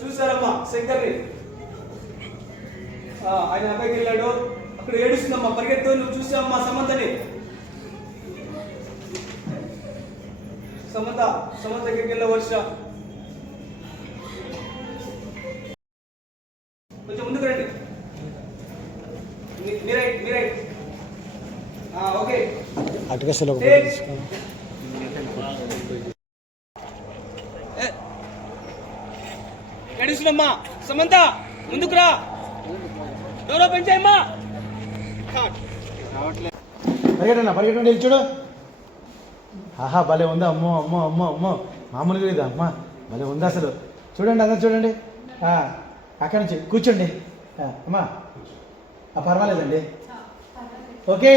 చూసారమ్మా శంకర్ని, ఆయన అబ్బాయికి వెళ్ళాడు, అక్కడ ఏడుస్తుందమ్మా, పరిగెత్తు. నువ్వు చూసావమ్మా సమంతని, సమంత దగ్గరికి వెళ్ళే వర్ష కొంచెం ముందుకు రండి. మీరై ఓకే. ఏడుస్తుందమ్మా సమంత, ముందుకు రా, డోర్ ఓపెన్ చేయమ్మా. పరిగెట్టండి చూడు. ఆహా భలే ఉందా, అమ్మో అమ్మో అమ్మో అమ్మో, మామూలుగా లేదా అమ్మా, భలే ఉంది అసలు. చూడండి అందరు చూడండి. అక్కడి నుంచి కూర్చోండి అమ్మా. పర్వాలేదండి, ఓకే.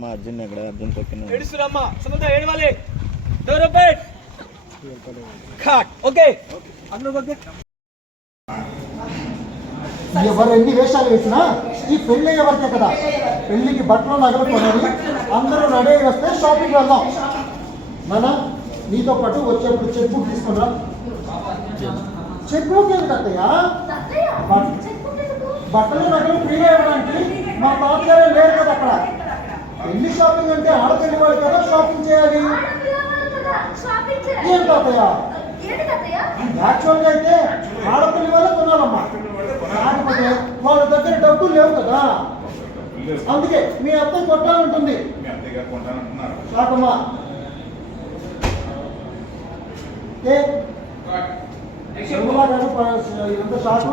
అర్జున్ ఎక్కడ? అర్జున్ పక్కన ఏడుస్తురమ్మా సమంత, ఏడవాలి. Door open. కట్. ఓకే. ఎవరు ఎన్ని వేషాలు వేసినా ఈ పెళ్ళి ఎవరికే కదా. పెళ్లికి బట్టలు నగలు కొనాలి, అందరూ రెడీ అయి వస్తే షాపింగ్ వెళ్దాం. నాన్న నీతో పాటు వచ్చేప్పుడు చెక్ బుక్ తీసుకున్నా. చెక్ బుక్ ఎందుకు అత్తయ్యా? బట్టలు నగలు ఫ్రీగా ఇవ్వడానికి మా తాతగారు లేరు కదా అక్కడ. పెళ్లి షాపింగ్ అంటే ఆడపిల్లి వాళ్ళు కదా షాపింగ్ చేయాలి. ఏం తాతయ్య, యాక్చువల్గా అయితే ఆడపిల్లి వాళ్ళే కొనాలమ్మా. కాకపోతే వాళ్ళ దగ్గర డబ్బులు లేవు కదా, అందుకే మీ అత్తయ్య కొట్టాలంటుంది. షాకమ్మా ఏ షాకు